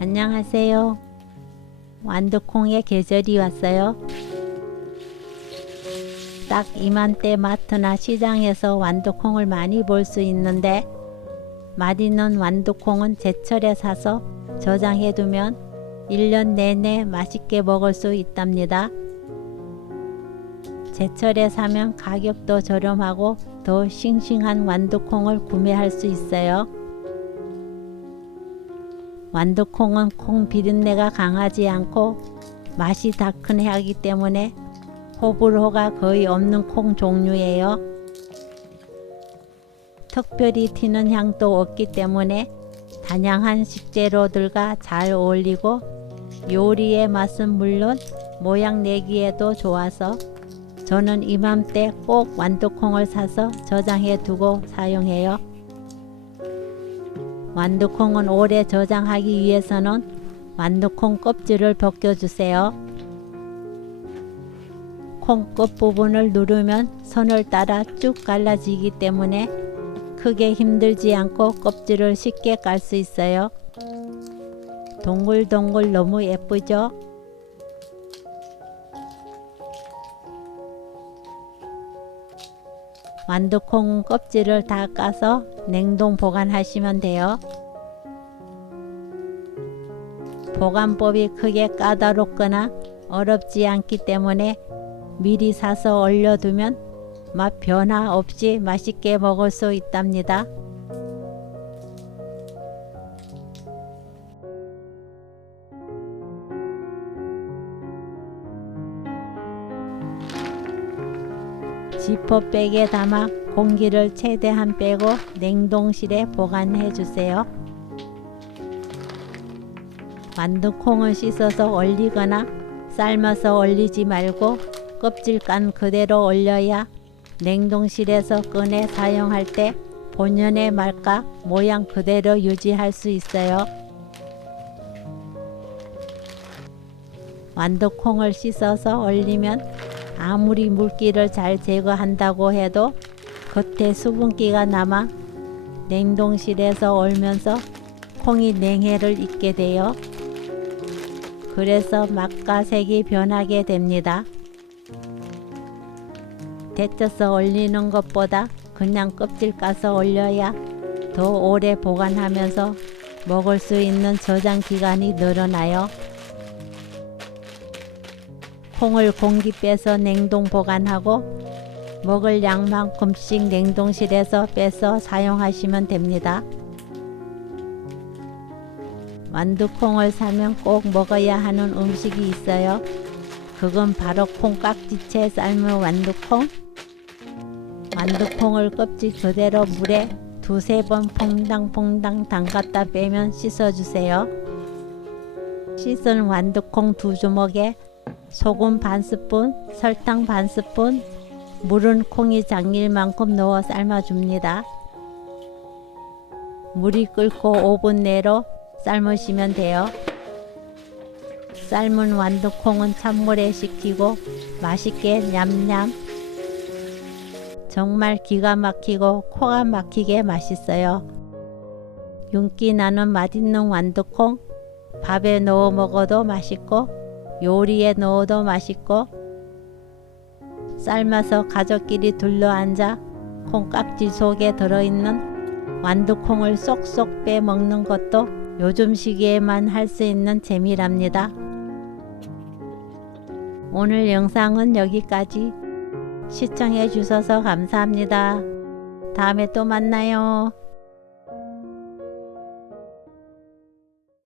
안녕하세요. 완두콩의 계절이 왔어요. 딱 이맘때 마트나 시장에서 완두콩을 많이 볼 수 있는데 맛있는 완두콩은 제철에 사서 저장해 두면 1년 내내 맛있게 먹을 수 있답니다. 제철에 사면 가격도 저렴하고 더 싱싱한 완두콩을 구매할 수 있어요. 완두콩은 콩 비린내가 강하지 않고 맛이 달큰하기 때문에 호불호가 거의 없는 콩 종류예요. 특별히 튀는 향도 없기 때문에 다양한 식재료들과 잘 어울리고 요리의 맛은 물론 모양 내기에도 좋아서 저는 이맘때 꼭 완두콩을 사서 저장해 두고 사용해요. 완두콩은 오래 저장하기 위해서는 완두콩 껍질을 벗겨주세요. 콩 끝부분을 누르면 선을 따라 쭉 갈라지기 때문에 크게 힘들지 않고 껍질을 쉽게 깔 수 있어요. 동글동글 너무 예쁘죠? 완두콩 껍질을 다 까서 냉동 보관하시면 돼요. 보관법이 크게 까다롭거나 어렵지 않기 때문에 미리 사서 얼려두면 맛 변화 없이 맛있게 먹을 수 있답니다. 지퍼백에 담아 공기를 최대한 빼고 냉동실에 보관해 주세요. 완두콩을 씻어서 얼리거나 삶아서 얼리지 말고 껍질 깐 그대로 얼려야 냉동실에서 꺼내 사용할 때 본연의 맛과 모양 그대로 유지할 수 있어요. 완두콩을 씻어서 얼리면 아무리 물기를 잘 제거한다고 해도 겉에 수분기가 남아 냉동실에서 얼면서 콩이 냉해를 잊게 돼요. 그래서 맛과 색이 변하게 됩니다. 데쳐서 얼리는 것보다 그냥 껍질 까서 얼려야 더 오래 보관하면서 먹을 수 있는 저장 기간이 늘어나요. 콩을 공기 빼서 냉동 보관하고 먹을 양만큼씩 냉동실에서 빼서 사용하시면 됩니다. 완두콩을 사면 꼭 먹어야 하는 음식이 있어요. 그건 바로 콩깍지채 삶은 완두콩. 완두콩을 껍질 그대로 물에 두세 번 퐁당퐁당 담갔다 빼면 씻어주세요. 씻은 완두콩 2주먹에 소금 반 스푼, 설탕 반 스푼, 물은 콩이 잠길 만큼 넣어 삶아줍니다. 물이 끓고 5분 내로 삶으시면 돼요. 삶은 완두콩은 찬물에 식히고 맛있게 냠냠. 정말 기가 막히고 코가 막히게 맛있어요. 윤기 나는 맛있는 완두콩, 밥에 넣어 먹어도 맛있고 요리에 넣어도 맛있고 삶아서 가족끼리 둘러앉아 콩깍지 속에 들어있는 완두콩을 쏙쏙 빼 먹는 것도 요즘 시기에만 할 수 있는 재미랍니다. 오늘 영상은 여기까지. 시청해 주셔서 감사합니다. 다음에 또 만나요.